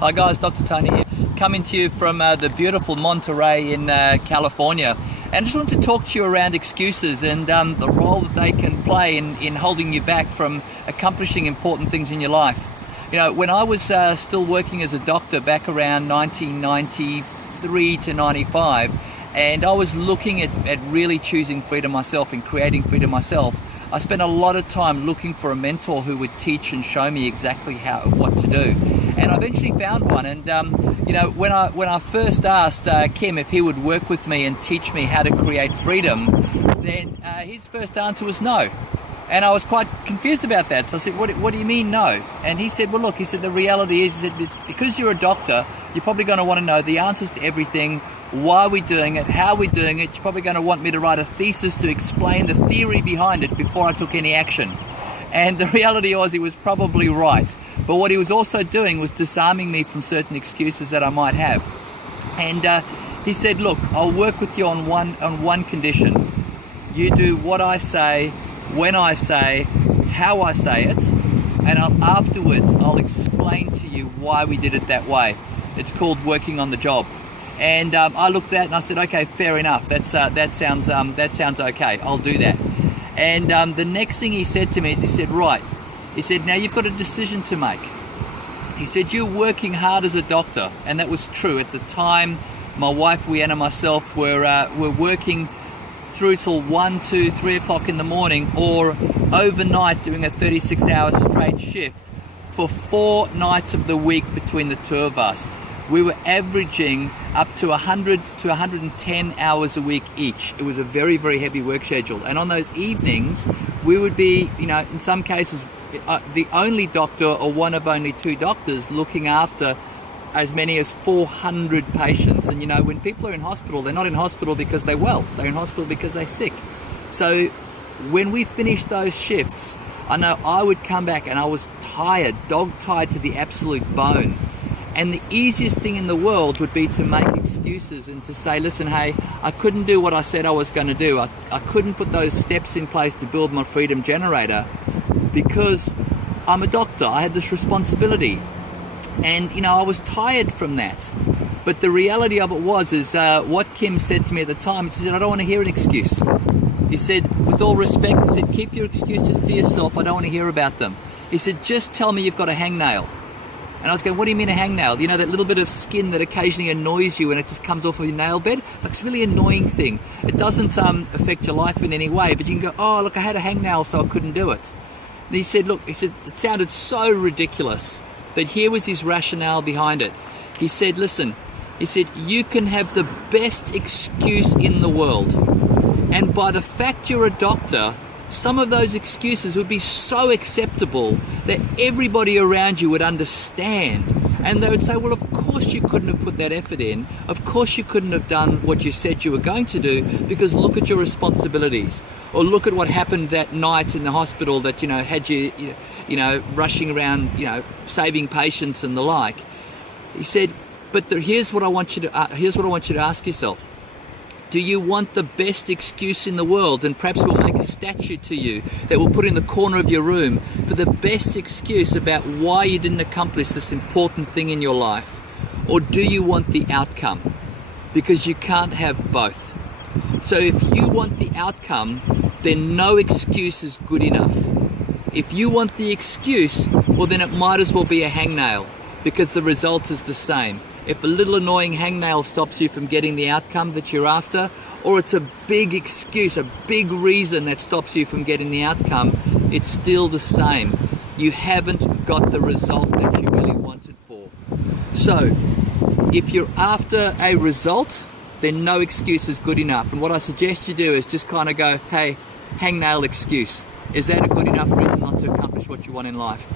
Hi guys, Dr. Tony here, coming to you from the beautiful Monterey in California. And I just want to talk to you around excuses and the role that they can play in holding you back from accomplishing important things in your life. You know, when I was still working as a doctor back around 1993 to 95, and I was looking at really choosing freedom myself and creating freedom myself, I spent a lot of time looking for a mentor who would teach and show me exactly what to do. And I eventually found one. And you know, when I first asked Kim if he would work with me and teach me how to create freedom, then his first answer was no. And I was quite confused about that. So I said, what do you mean no? And he said, well, look, he said, the reality is that because you're a doctor, you're probably going to want to know the answers to everything, why we're doing it, how we're doing it. You're probably going to want me to write a thesis to explain the theory behind it before I took any action. And the reality was he was probably right. But what he was also doing was disarming me from certain excuses that I might have. And he said, look, I'll work with you on one condition. You do what I say, when I say, how I say it, and afterwards I'll explain to you why we did it that way. It's called working on the job. And I looked at it and I said, okay, fair enough. That sounds okay. I'll do that. And the next thing he said to me is, he said, right. He said, now you've got a decision to make. He said, you're working hard as a doctor, and that was true at the time. My wife, Leanne, and myself were working through till 1, 2, 3 o'clock in the morning, or overnight doing a 36-hour straight shift for 4 nights of the week between the two of us. We were averaging up to 100 to 110 hours a week each. It was a very, very heavy work schedule. And on those evenings, we would be, you know, in some cases, the only doctor or one of only 2 doctors looking after as many as 400 patients. And you know, when people are in hospital, they're not in hospital because they're well, they're in hospital because they're sick. So when we finished those shifts, I know I would come back and I was tired, dog-tired to the absolute bone. And the easiest thing in the world would be to make excuses and to say, listen, hey, I couldn't do what I said I was going to do. I couldn't put those steps in place to build my freedom generator because I'm a doctor. I had this responsibility. And, you know, I was tired from that. But the reality of it was, what Kim said to me at the time, he said, I don't want to hear an excuse. He said, with all respect, he said, keep your excuses to yourself. I don't want to hear about them. He said, just tell me you've got a hangnail. And I was going, what do you mean a hangnail? You know, that little bit of skin that occasionally annoys you and it just comes off of your nail bed? It's like, it's a really annoying thing. It doesn't affect your life in any way, but you can go, oh, look, I had a hangnail, so I couldn't do it. And he said, look, he said, it sounded so ridiculous, but here was his rationale behind it. He said, listen, he said, you can have the best excuse in the world. And by the fact you're a doctor, some of those excuses would be so acceptable that everybody around you would understand. And they would say, well, of course you couldn't have put that effort in. Of course you couldn't have done what you said you were going to do, because look at your responsibilities. Or look at what happened that night in the hospital that, you know, had you, you know, rushing around, you know, saving patients and the like. He said, but here's what I want you to ask yourself. Do you want the best excuse in the world? And perhaps we'll make a statue to you that we'll put in the corner of your room for the best excuse about why you didn't accomplish this important thing in your life. Or do you want the outcome? Because you can't have both. So if you want the outcome, then no excuse is good enough. If you want the excuse, well, then it might as well be a hangnail, because the result is the same. If a little annoying hangnail stops you from getting the outcome that you're after, or it's a big excuse, a big reason that stops you from getting the outcome, it's still the same. You haven't got the result that you really wanted for. So, if you're after a result, then no excuse is good enough. And what I suggest you do is just kind of go, hey, hangnail excuse. Is that a good enough reason not to accomplish what you want in life?